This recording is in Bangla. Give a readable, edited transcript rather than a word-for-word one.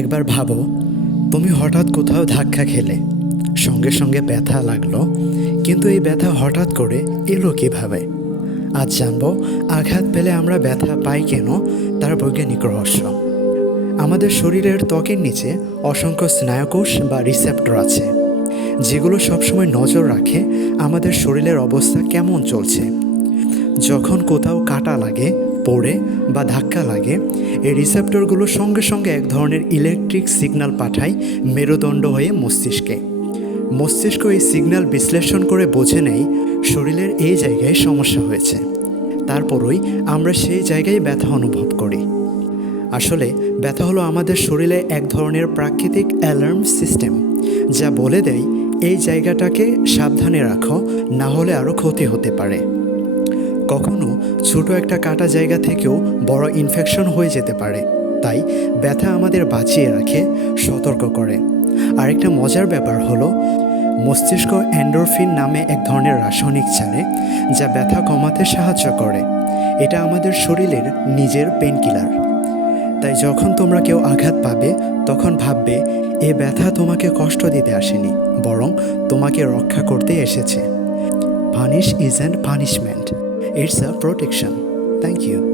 একবার ভাবো, তুমি হঠাৎ কোথাও ধাক্কা খেলে, সঙ্গে সঙ্গে ব্যথা লাগলো, কিন্তু এই ব্যথা হঠাৎ করে এলো কিভাবে? আজ জানবো আঘাত পেলে আমরা ব্যথা পাই কেন, তার বৈজ্ঞানিক রহস্য। আমাদের শরীরের ত্বকের নিচে অসংখ্য স্নায়ুকোষ বা রিসেপ্টর আছে, যেগুলো সবসময় নজর রাখে আমাদের শরীরের অবস্থা কেমন চলছে। যখন কোথাও কাটা লাগে, পড়ে বা ধাক্কা লাগে, এই রিসেপ্টরগুলো সঙ্গে সঙ্গে এক ধরনের ইলেকট্রিক সিগন্যাল পাঠায় মেরুদণ্ড হয়ে মস্তিষ্কে। মস্তিষ্ক এই সিগন্যাল বিশ্লেষণ করে বোঝে নেয় শরীরের এই জায়গায় সমস্যা হয়েছে। তারপরই আমরা সেই জায়গায় ব্যথা অনুভব করি। আসলে ব্যথা হলো আমাদের শরীরে এক ধরনের প্রাকৃতিক অ্যালার্ম সিস্টেম, যা বলে দেয় এই জায়গাটাকে সাবধানে রাখো, না হলে আরও ক্ষতি হতে পারে। কখনো ছোট একটা কাটা জায়গা থেকেও বড় ইনফেকশন হয়ে যেতে পারে। তাই ব্যথা আমাদের বাঁচিয়ে রাখে, সতর্ক করে। আরেকটা মজার ব্যাপার হলো, মস্তিষ্ক এন্ডোরফিন নামে এক ধরনের রাসায়নিক ছাড়ে, যা ব্যথা কমাতে সাহায্য করে। এটা আমাদের শরীরের নিজের পেনকিলার। তাই যখন তোমরা কেউ আঘাত পাবে, তখন ভাববে এ ব্যথা তোমাকে কষ্ট দিতে আসেনি, বরং তোমাকে রক্ষা করতে এসেছে। Punish isn't punishment, it's a protection. Thank you.